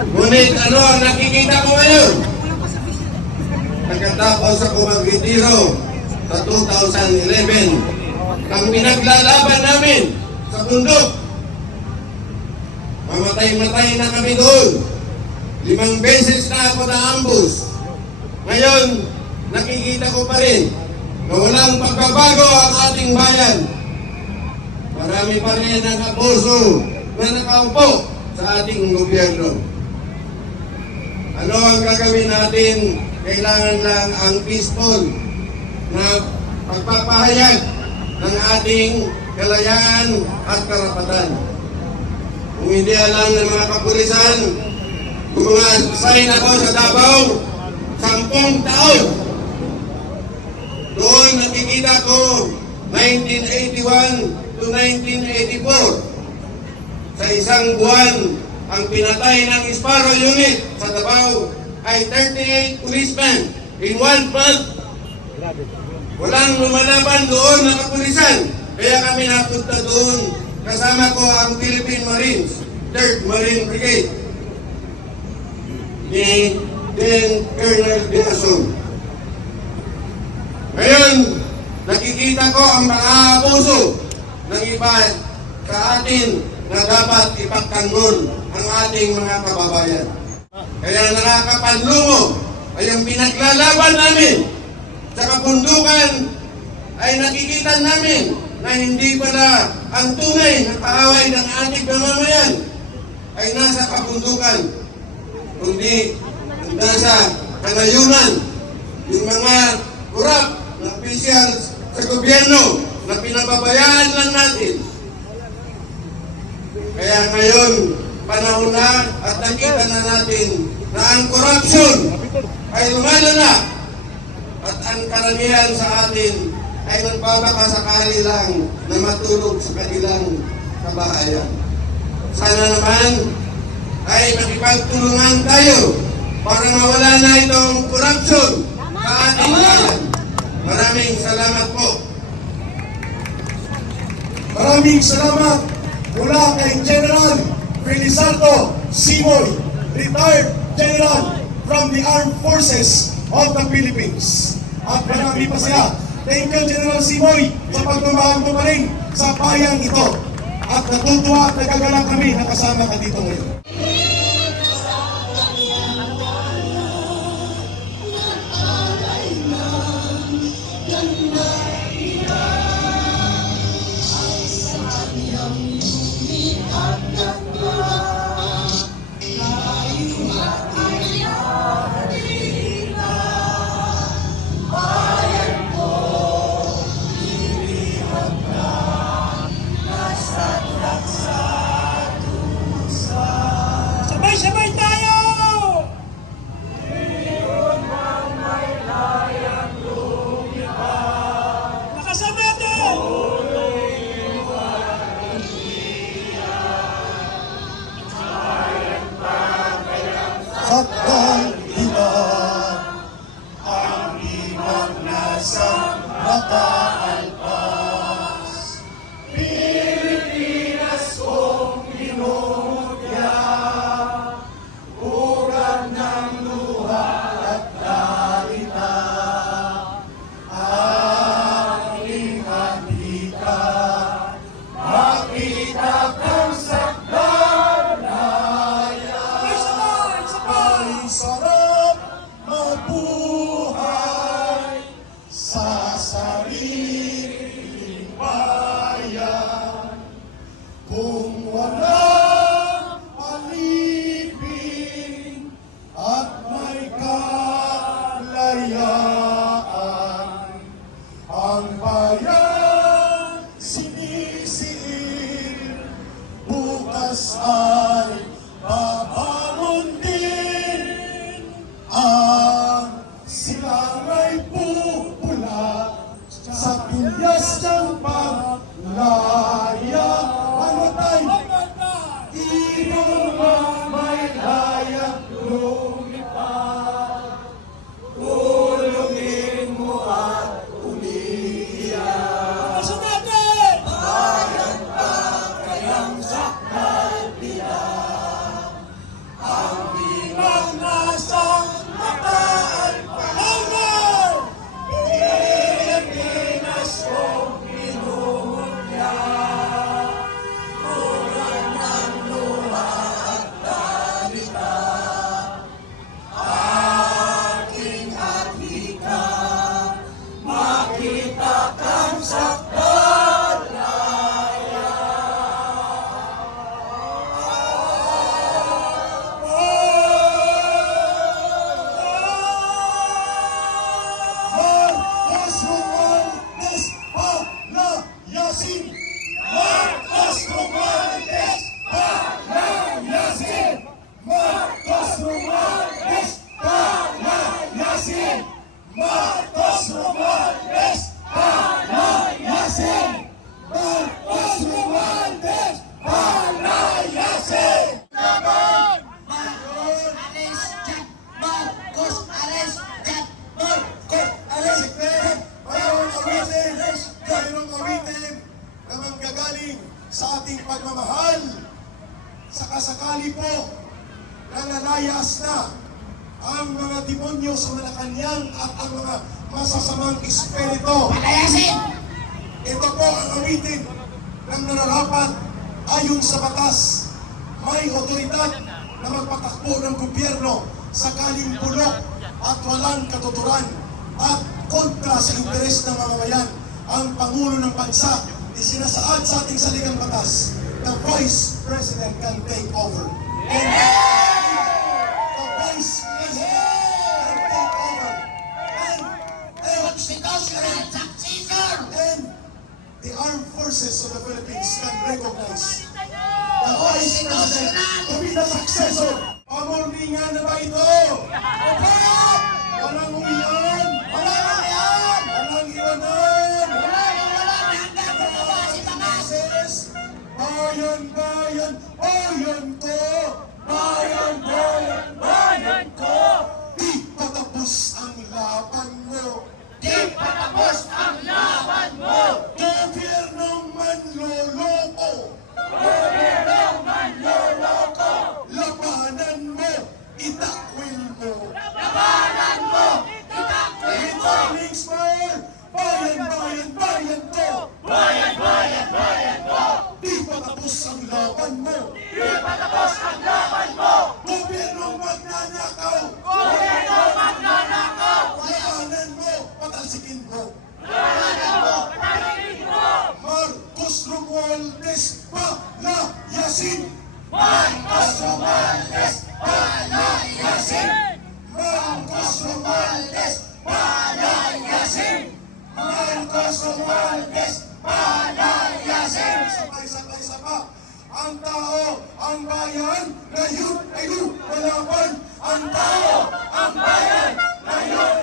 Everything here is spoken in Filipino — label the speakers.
Speaker 1: Ngunit ano ang nakikita ko ngayon? Pagkatapos ako mag-retiro sa 2011, ang pinaglalaban namin sa bundok, mamatay-matay na kami doon. Limang beses na ako na-ambush. Ngayon, nakikita ko pa rin na walang pagbabago ang ating bayan. Marami pa rin ang abuso na nakaupo sa ating gobyerno. Ano ang gagawin natin? Kailangan lang ang peaceful na pagpapahayag ng ating kalayaan at karapatan. Kung hindi alam ng mga kapulisan, sign ako sa Davao, sampung taon. Doon nakikita ko 1981 to 1984. Sa isang buwan, ang pinatay ng Sparrow Unit sa Davao ay 38 policemen in one month. Walang lumalaban doon na kapulisan. Kaya kami napunta doon. Kasama ko ang Philippine Marines, 3rd Marine Brigade. Ni then Colonel Diazon. Ngayon, nakikita ko ang mga abuso ng iba sa atin na dapat ipagtanggol ang ating mga kababayan. Kaya nakakapanlumo ay ang pinaglalaban namin sa kabundukan ay nakikita namin na hindi pala ang tunay na kaaway ng ating mamamayan ay nasa kabundukan, kundi nasa kanayunan yung mga kurap na officials sa gobyerno na pinababayaan lang natin. Kaya ngayon, panahon na at nakita na natin na ang corruption ay lumalala at ang karamihan sa atin ay nagpapakasakali lang na matulog sa kanilang kabahayan. Sana naman ay makipagtulungan tayo para mawala na itong corruption sa ating bayan. Maraming salamat po.
Speaker 2: Maraming salamat mula kay General Felisaldo Simoy, retired General from the Armed Forces of the Philippines. At marami pa siya. Thank you, General Simoy, sa pagmamahal mo pa rin sa bayan ito. At natutuwa at nagagalak kami na kasama ka dito ngayon. Pilipinas ay babangon din ang silang ay pupula sa pinyas ng panglaya. Pamatay! Ikaw naman! Na ang mga demonyo sa Malacanang at ang mga masasamang espiritu.
Speaker 3: Palayasin!
Speaker 2: Ito po ang awitin ng nararapat ayon sa batas. May otoridad na magpatakbo ng gobyerno sakaling bulok at walang katuturan at kontra sa interes ng mamamayan. Ang Pangulo ng Bansa isinasaad sa ating saligang batas the Vice President can take over. And Pagkasong Maldes, palayasin! Sabay-sabay pa. Ang
Speaker 3: tao, ang
Speaker 2: bayan,
Speaker 3: na yun
Speaker 2: ay yun, Ang tao, ang bayan, na